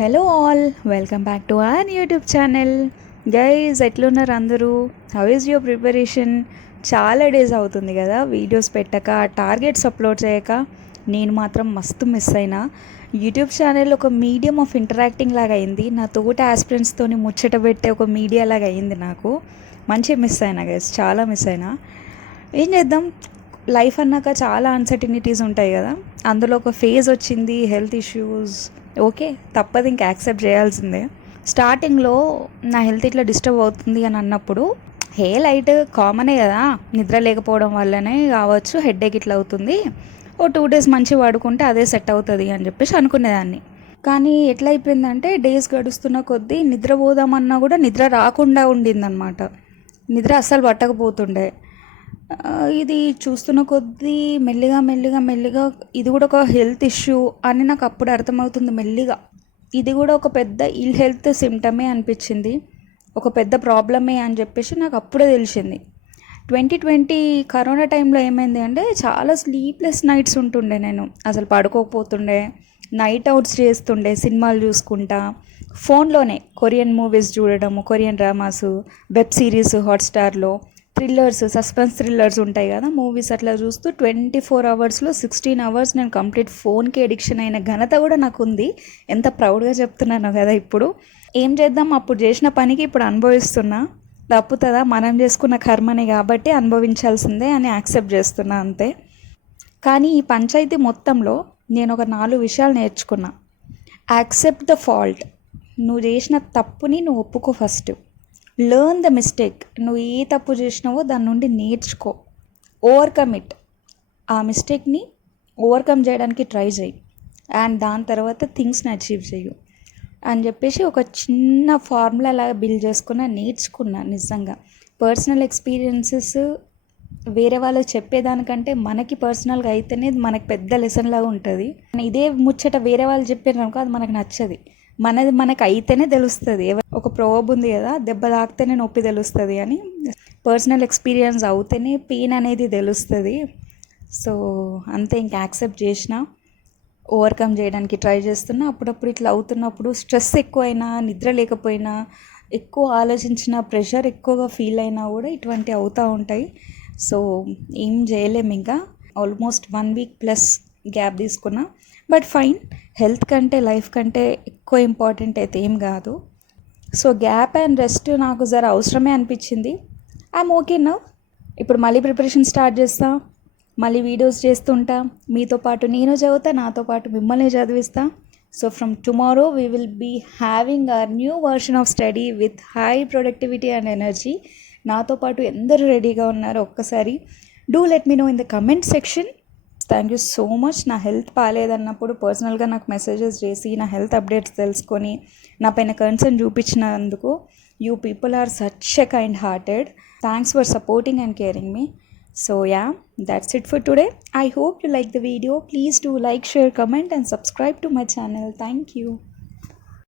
Hello all, welcome back to our YouTube channel. Guys, ఎట్లున్నారు అందరూ? How is your preparation? చాలా days అవుతుంది కదా వీడియోస్ పెట్టక, టార్గెట్స్ అప్లోడ్ చేయక. నేను మాత్రం మస్తు మిస్ అయినా. యూట్యూబ్ ఛానల్ ఒక మీడియం ఆఫ్ ఇంటరాక్టింగ్ లాగా అయింది. నా తోటి ఆస్పిరెంట్స్తో ముచ్చట పెట్టే ఒక మీడియా లాగా అయింది. నాకు మంచిగా మిస్ అయినా గైజ్, చాలా మిస్ అయినా. ఏం చేద్దాం, లైఫ్ అన్నాక చాలా అన్సర్టినిటీస్ ఉంటాయి కదా. అందులో ఒక ఫేజ్ వచ్చింది, హెల్త్ ఇష్యూస్. ఓకే, తప్పదు, ఇంకా యాక్సెప్ట్ చేయాల్సిందే. స్టార్టింగ్లో నా హెల్త్ ఇట్లా డిస్టర్బ్ అవుతుంది అని అన్నప్పుడు లైట్ కామనే కదా, నిద్ర లేకపోవడం వల్లనే కావచ్చు హెడేక్ ఇట్లా అవుతుంది, ఓ 2 days మంచిగా పడుకుంటే అదే సెట్ అవుతుంది అని చెప్పేసి అనుకునేదాన్ని. కానీ ఎట్లా అయిపోయిందంటే, డేస్ గడుస్తున్న కొద్దీ నిద్రపోదామన్నా కూడా నిద్ర రాకుండా ఉండిందనమాట. నిద్ర అస్సలు పట్టకపోతుండే. ఇది చూస్తున్న కొద్దీ మెల్లిగా మెల్లిగా మెల్లిగా ఇది కూడా ఒక హెల్త్ ఇష్యూ అని నాకు అప్పుడు అర్థమవుతుంది. మెల్లిగా ఇది కూడా ఒక పెద్ద ఇల్ హెల్త్ సిమ్టమే అనిపించింది, ఒక పెద్ద ప్రాబ్లమే అని చెప్పేసి నాకు అప్పుడే తెలిసింది. 2020 కరోనా టైంలో ఏమైంది అంటే, చాలా స్లీప్లెస్ నైట్స్ ఉంటుండే. నేను అసలు పడుకోకపోతుండే, నైట్ అవుట్స్ చేస్తుండే, సినిమాలు చూసుకుంటా, ఫోన్లోనే కొరియన్ మూవీస్ చూడడము, కొరియన్ డ్రామాసు, వెబ్ సిరీస్ హాట్స్టార్లో, థ్రిల్లర్స్, సస్పెన్స్ థ్రిల్లర్స్ ఉంటాయి కదా మూవీస్, అట్లా చూస్తూ 24 hours 16 hours నేను కంప్లీట్ ఫోన్కి ఎడిక్షన్ అయిన ఘనత కూడా నాకు ఉంది. ఎంత ప్రౌడ్గా చెప్తున్నాను కదా. ఇప్పుడు ఏం చేద్దాం, అప్పుడు చేసిన పనికి ఇప్పుడు అనుభవిస్తున్నా. తప్పుతుందా? మనం చేసుకున్న కర్మని కాబట్టి అనుభవించాల్సిందే అని యాక్సెప్ట్ చేస్తున్నా, అంతే. కానీ ఈ పంచాయతీ మొత్తంలో నేను ఒక 4 విషయాలు నేర్చుకున్నా. Accept the fault. నువ్వు చేసిన తప్పుని నువ్వు ఒప్పుకో ఫస్ట్. Learn the mistake. నువ్వు ఏ తప్పు చేసినావో దాని నుండి నేర్చుకో. Overcome it. ఆ మిస్టేక్ని ఓవర్కమ్ చేయడానికి ట్రై చేయి. అండ్ దాని తర్వాత థింగ్స్ని అచీవ్ చేయు అని చెప్పేసి ఒక చిన్న ఫార్ములా లాగా బిల్డ్ చేసుకున్నా, నేర్చుకున్నా. నిజంగా పర్సనల్ ఎక్స్పీరియన్సెస్ వేరే వాళ్ళకి చెప్పేదానికంటే మనకి పర్సనల్గా అయితేనే మనకి పెద్ద లెసన్ లాగా ఉంటుంది. ఇదే ముచ్చట వేరే వాళ్ళు చెప్పారు అనుకో, అది మనకు నచ్చది. మనది మనకు అయితేనే తెలుస్తుంది. ఒక ప్రోబ్ ఉంది కదా, దెబ్బ తాకితేనే నొప్పి తెలుస్తుంది అని. పర్సనల్ ఎక్స్పీరియన్స్ అవుతేనే పెయిన్ అనేది తెలుస్తుంది. సో అంతే, ఇంకా యాక్సెప్ట్ చేసిన, ఓవర్కమ్ చేయడానికి ట్రై చేస్తున్నా. అప్పుడప్పుడు ఇట్లా అవుతున్నప్పుడు స్ట్రెస్ ఎక్కువైనా, నిద్ర లేకపోయినా, ఎక్కువ ఆలోచించిన, ప్రెషర్ ఎక్కువగా ఫీల్ అయినా కూడా ఇటువంటి అవుతూ ఉంటాయి. సో ఏం చేయలేము. ఇంకా ఆల్మోస్ట్ 1 week ప్లస్ గ్యాప్ తీసుకున్నా. బట్ ఫైన్, హెల్త్ కంటే లైఫ్ కంటే ఎక్కువ ఇంపార్టెంట్ అయితే ఏం కాదు. సో గ్యాప్ అండ్ రెస్ట్ నాకు జర అవసరమే అనిపించింది. I'm okay now. ఇప్పుడు మళ్ళీ ప్రిపరేషన్ స్టార్ట్ చేస్తా, మళ్ళీ వీడియోస్ చేస్తుంటా. మీతో పాటు నేను చదువుతా, నాతో పాటు మిమ్మల్ని చదివిస్తా. So from tomorrow we will be having our new version of study with high productivity and energy. నాతో పాటు ఎందరు రెడీగా ఉన్నారో ఒక్కసారి do let me know in the comment section. Thank you so much. నా హెల్త్ బాగాలేదన్నప్పుడు పర్సనల్గా నాకు మెసేజెస్ చేసి నా హెల్త్ అప్డేట్స్ తెలుసుకొని నా పైన కన్సర్న్ చూపించినందుకు you people are such a kind hearted. Thanks for supporting and caring me. So yeah, that's it for today. I hope you like the video. Please do like, share, comment and subscribe to my channel. Thank you.